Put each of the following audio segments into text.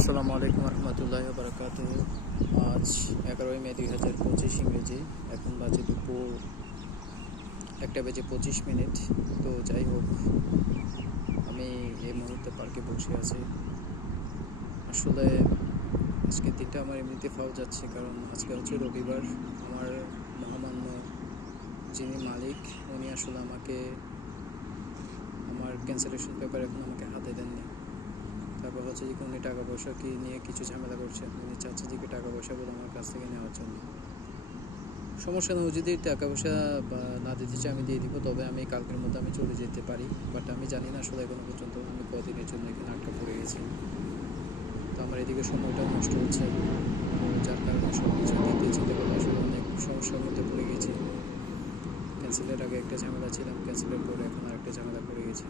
আসসালামু আলাইকুম রহমতুল্লাহ বরকাত। আজ 11 মে 2025 ইংরেজি। এখন বাজে দুপুর 1:25। তো যাই হোক, আমি এই মুহূর্তে পার্কে বসে আছি। আসলে আজকের দিনটা আমার এমনিতে পাওয়া যাচ্ছে, কারণ আজকে হচ্ছে রবিবার। আমার মহামান্য যিনি মালিক, উনি আসলে আমাকে আমার ক্যান্সেলেশন পেপার এখন আমাকে হাতে দেননি। তারপর হচ্ছে যে উনি টাকা পয়সা নিয়ে কিছু ঝামেলা করছে। উনি চাচ্ছে যে টাকা পয়সাগুলো আমার কাছ থেকে নেওয়ার জন্য। সমস্যা নেই, যদি টাকা পয়সা বা না দিতে চাই আমি দিয়ে দিব, তবে আমি কালকের মধ্যে আমি চলে যেতে পারি। বাট আমি জানি না আসলে এখনো পর্যন্ত আমি কদিনের জন্য এখানে আটকা পড়ে গেছি। তো আমার এদিকে সময়টাও নষ্ট হচ্ছে, যার কারণে সব কিছু দিতে চিন্তা করলে আসলে অনেক সমস্যার মধ্যে পড়ে গেছি। ক্যান্সেলের আগে একটা ঝামেলা ছিলাম, ক্যান্সেলের পরে এখন আরেকটা ঝামেলা পড়ে গেছি।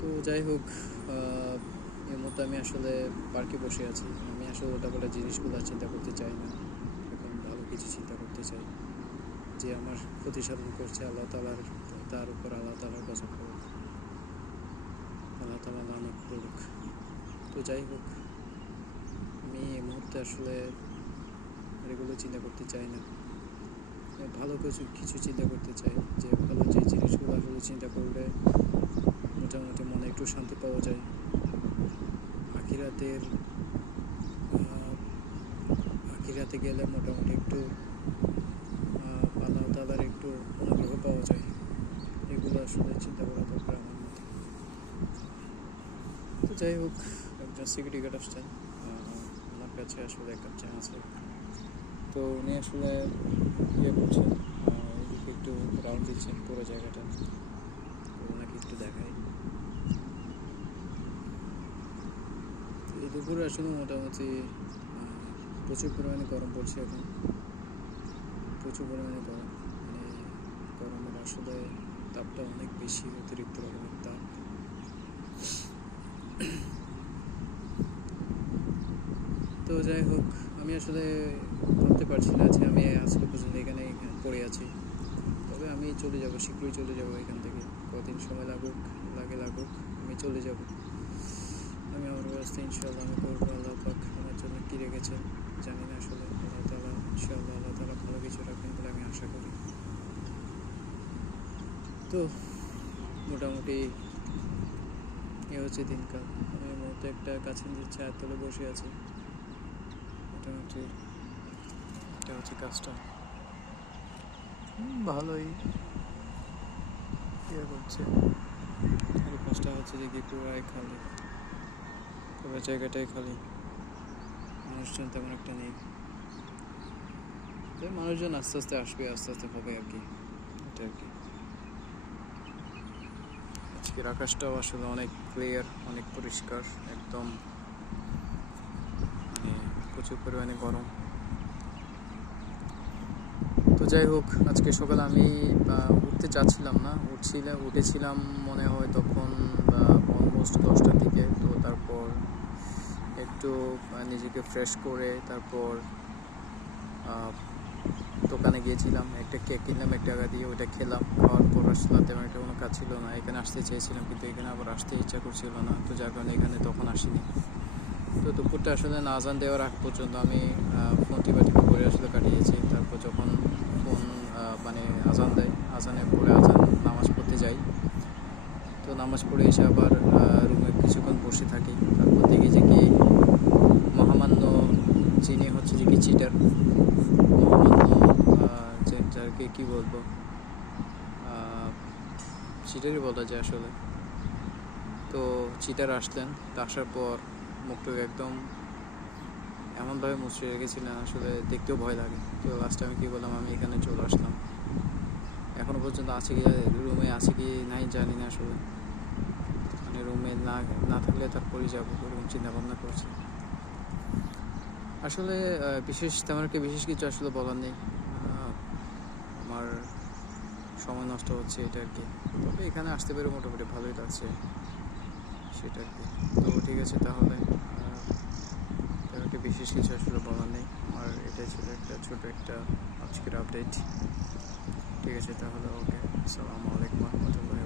তো যাই হোক, এর মধ্যে আমি আসলে পার্কে বসে আছি। আমি আসলে ওটা জিনিসগুলো চিন্তা করতে চাই না, এখন ভালো কিছু চিন্তা করতে চাই। যে আমার ক্ষতি সাধন করছে আল্লাহ তালার, তার উপর আল্লাহ তালার গজব করুক, আল্লাহ তালা লানত করুক। তো যাই হোক, আমি এই মুহূর্তে আসলে এগুলো চিন্তা করতে চাই না। ভালো কিছু চিন্তা করতে চাই, যে ভালো যে জিনিসগুলো আসলে চিন্তা করলে মোটামুটি মনে একটু শান্তি পাওয়া যায়। আখিরাতে গেলে মোটামুটি একটু আল্লাহ তালার একটু অনুগ্রহ পাওয়া যায়। এগুলো আসলে চিন্তা করা দরকার আমার মতে। তো যাই হোক, একজন সিকিউরিটি গার্ড আসছেন, ওনার কাছে আসলে একটা চা আছে। তো উনি আসলে করছেন, এদিকে একটু রাউন্ড দিচ্ছেন পুরো জায়গাটা। তো ওনাকে একটু দেখাই। এই দুপুরে আসলে মোটামুটি প্রচুর পরিমাণে গরম পড়ছে এখন, প্রচুর পরিমাণে গরম। মানে গরমের আসলে তাপটা অনেক বেশি, অতিরিক্ত রকমের তাপ। তো যাই হোক, আমি আসলে ভাবতে পারছি না যে আমি আজকে পর্যন্ত এখানে পড়ে আছি। তবে আমি চলে যাব, শীঘ্রই চলে যাব এখান থেকে। কদিন সময় লাগুক, আমি চলে যাব। আমি আমার ব্যবস্থা ইনশাআল্লাহ আমি করবো। আল্লাহ পাক আমার জন্য কী রেখেছেন জানি না আসলে। আল্লাহ তালা ইনশাআল্লাহ, আল্লাহ তালা ভালো কিছু রাখবেন বলে আমি আশা করি। তো মোটামুটি এ হচ্ছে দিনকাল। আমি এই মুহূর্তে একটা গাছের নিচে ছায়ার তলে বসে আছি। মোটামুটি এটা হচ্ছে কাজটা ভালোই ইয়ে করছে। আর কাজটা হচ্ছে যে কি পুরাই খালি, পুরো জায়গাটাই খালি, মানুষজন তেমন একটা নেই। তো মানুষজন আস্তে আস্তে আসবে, আস্তে আস্তে হবে আর কি, এটা আর কি। আজকের আকাশটাও আসলে অনেক ক্লিয়ার, অনেক পরিষ্কার একদম। মানে প্রচুর পরিমাণে গরম। তো যাই হোক, আজকে সকালে আমি উঠতে চাচ্ছিলাম না, উঠেছিলাম মনে হয় তখন অলমোস্ট 10টার দিকে। তো তারপর একটু নিজেকে ফ্রেশ করে তারপর দোকানে গিয়েছিলাম, একটা কেক কিনলাম 1 টাকা দিয়ে, ওইটা খেলাম। খাওয়ার পর আসলে তেমন একটা কোনো কাজ ছিল না। এখানে আসতে চেয়েছিলাম কিন্তু এখানে আবার আসতে ইচ্ছা করছিল না, তো যার কারণে এখানে তখন আসিনি। তো দুপুরটা আসলে না আজান দেওয়ার আগ পর্যন্ত আমি ফোন টিপা করে আসলে কাটিয়েছি। তারপর যখন ফোন মানে আজান দেয়, আজানের পরে নামাজ পড়তে যাই। তো নামাজ পড়ে এসে আবার রুমে কিছুক্ষণ বসে থাকি। তারপর দেখি যে কি মহামান্য যিনি হচ্ছে যে কি চিটার, মহামান্য যাকে কী বলবো, চিটারই বলা যায় আসলে। তো চিটার আসলেন, তো আসার পর মুখটুক একদম এমনভাবে মুছে রেখেছিলেন আসলে দেখতেও ভয় লাগে। তো লাস্টে আমি কী বললাম, আমি এখানে চলে আসলাম। এখনও পর্যন্ত আছে কি, রুমে আছে কি নাই জানি না আসলে। মানে রুমে না থাকলে তারপরেই যাবো এরকম চিন্তাভাবনা করছি। আসলে তেমন একটা বিশেষ কিছু আসলে বলার নেই। আমার সময় নষ্ট হচ্ছে এটা আর কি। তবে এখানে আসতে পেরে মোটামুটি ভালোই লাগছে, সেটা আর কি। তো ঠিক আছে তাহলে, তেমন একটা বিশেষ কিছু আসলে বলার নেই আমার। এটাই ছিল একটা ছোট একটা আজকের আপডেট। ঠিক আছে তাহলে, ওকে, আসসালামু আলাইকুম রহমতুল্লাহ।